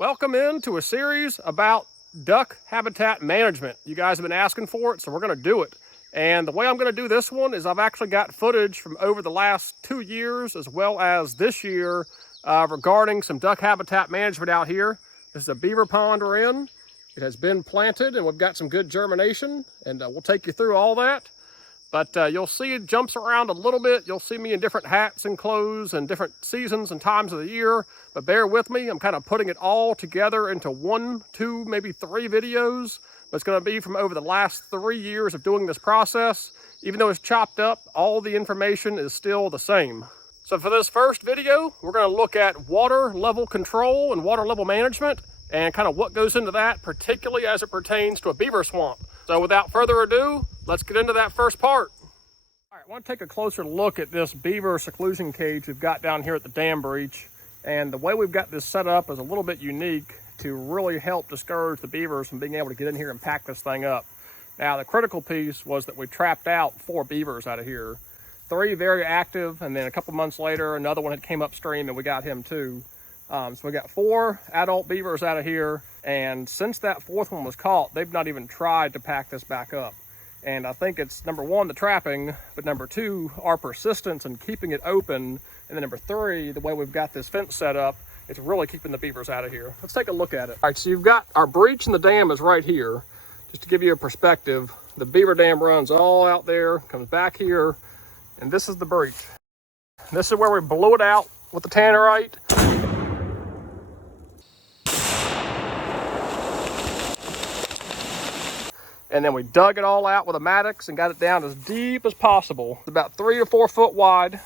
Welcome into a series about duck habitat management. You guys have been asking for it, so we're going to do it. And the way I'm going to do this one is I've actually got footage from over the last 2 years as well as this year regarding some duck habitat management out here. This is a beaver pond we're in. It has been planted and we've got some good germination, and we'll take you through all that. But you'll see it jumps around a little bit. You'll see me in different hats and clothes and different seasons and times of the year. But bear with me, I'm kind of putting it all together into 1, 2, maybe 3 videos. But it's gonna be from over the last 3 years of doing this process. Even though it's chopped up, all the information is still the same. So for this first video, we're gonna look at water level control and water level management and kind of what goes into that, particularly as it pertains to a beaver swamp. So without further ado, let's get into that first part. All right, I want to take a closer look at this beaver seclusion cage we've got down here at the dam breach. And the way we've got this set up is a little bit unique to really help discourage the beavers from being able to get in here and pack this thing up. Now, the critical piece was that we trapped out 4 beavers out of here. 3 very active, and then a couple months later, another one had came upstream and we got him too. So we got 4 adult beavers out of here, and since that 4th one was caught, they've not even tried to pack this back up. And I think it's number 1, the trapping, but number 2, our persistence in keeping it open, and then number 3, the way we've got this fence set up, it's really keeping the beavers out of here. Let's take a look at it. All right, so you've got our breach in the dam is right here. Just to give you a perspective, the beaver dam runs all out there, comes back here, and this is the breach. This is where we blew it out with the tannerite. And then we dug it all out with a mattox and got it down as deep as possible. It's about 3 or 4 foot wide.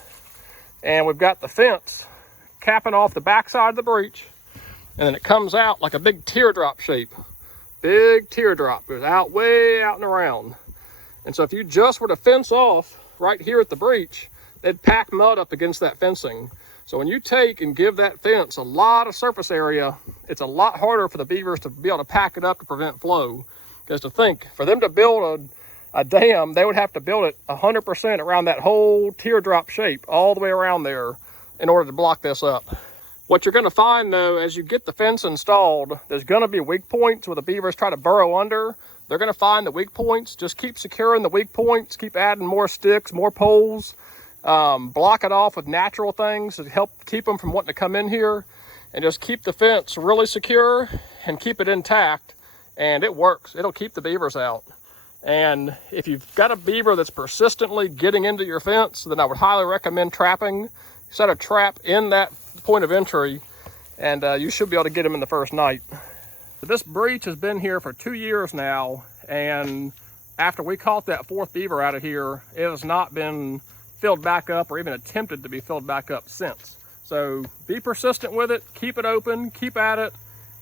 And we've got the fence capping off the backside of the breach. And then it comes out like a big teardrop shape. Big teardrop, goes out way out and around. And so if you just were to fence off right here at the breach, they'd pack mud up against that fencing. So when you take and give that fence a lot of surface area, it's a lot harder for the beavers to be able to pack it up to prevent flow. Because to think, for them to build a dam, they would have to build it 100% around that whole teardrop shape, all the way around there, in order to block this up. What you're gonna find though, as you get the fence installed, there's gonna be weak points where the beavers try to burrow under. They're gonna find the weak points. Just keep securing the weak points, keep adding more sticks, more poles, block it off with natural things to help keep them from wanting to come in here, and just keep the fence really secure and keep it intact. And it works. It'll keep the beavers out. And if you've got a beaver that's persistently getting into your fence, then I would highly recommend trapping. Set a trap in that point of entry, and you should be able to get them in the first night. So this breach has been here for 2 years now, and after we caught that 4th beaver out of here, it has not been filled back up or even attempted to be filled back up since. So be persistent with it, keep it open, keep at it,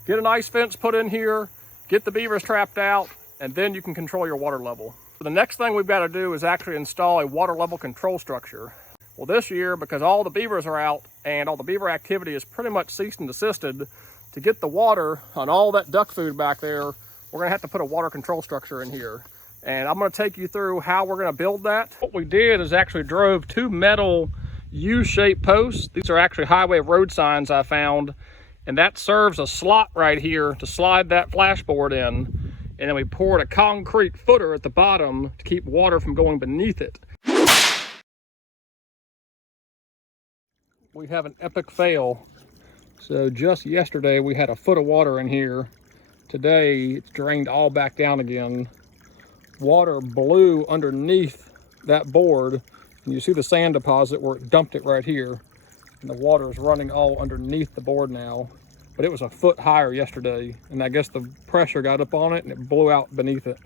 get a nice fence put in here, get the beavers trapped out, and then you can control your water level. So the next thing we've got to do is actually install a water level control structure. Well, this year, because all the beavers are out and all the beaver activity is pretty much ceased and desisted, to get the water on all that duck food back there, we're gonna have to put a water control structure in here. And I'm gonna take you through how we're gonna build that. What we did is actually drove 2 metal U-shaped posts. These are actually highway road signs I found. And that serves a slot right here to slide that flashboard in. And then we poured a concrete footer at the bottom to keep water from going beneath it. We have an epic fail. So just yesterday we had a foot of water in here. Today it's drained all back down again. Water blew underneath that board. And you see the sand deposit where it dumped it right here. And the water is running all underneath the board now. But it was a foot higher yesterday, and I guess the pressure got up on it and it blew out beneath it.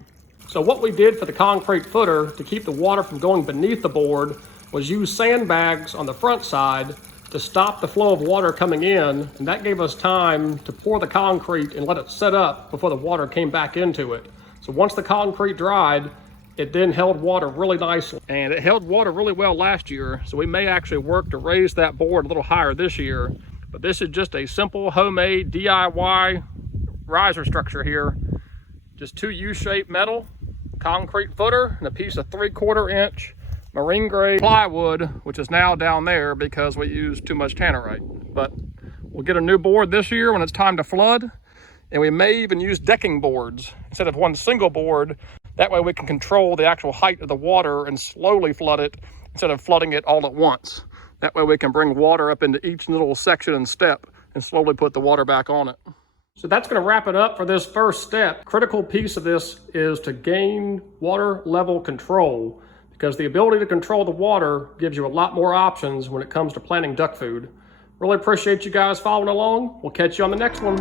So what we did for the concrete footer to keep the water from going beneath the board was use sandbags on the front side to stop the flow of water coming in, and that gave us time to pour the concrete and let it set up before the water came back into it. So once the concrete dried, it then held water really nicely, and it held water really well last year, so we may actually work to raise that board a little higher this year. But this is just a simple homemade DIY riser structure here. Just 2 U-shaped metal, concrete footer, and a piece of 3/4 inch marine grade plywood, which is now down there because we used too much tannerite. But We'll get a new board this year when it's time to flood. And we may even use decking boards instead of one single board. That way we can control the actual height of the water and slowly flood it instead of flooding it all at once. That way we can bring water up into each little section and step and slowly put the water back on it. So that's going to wrap it up for this first step. Critical piece of this is to gain water level control, because the ability to control the water gives you a lot more options when it comes to planting duck food. Really appreciate you guys following along. We'll catch you on the next one.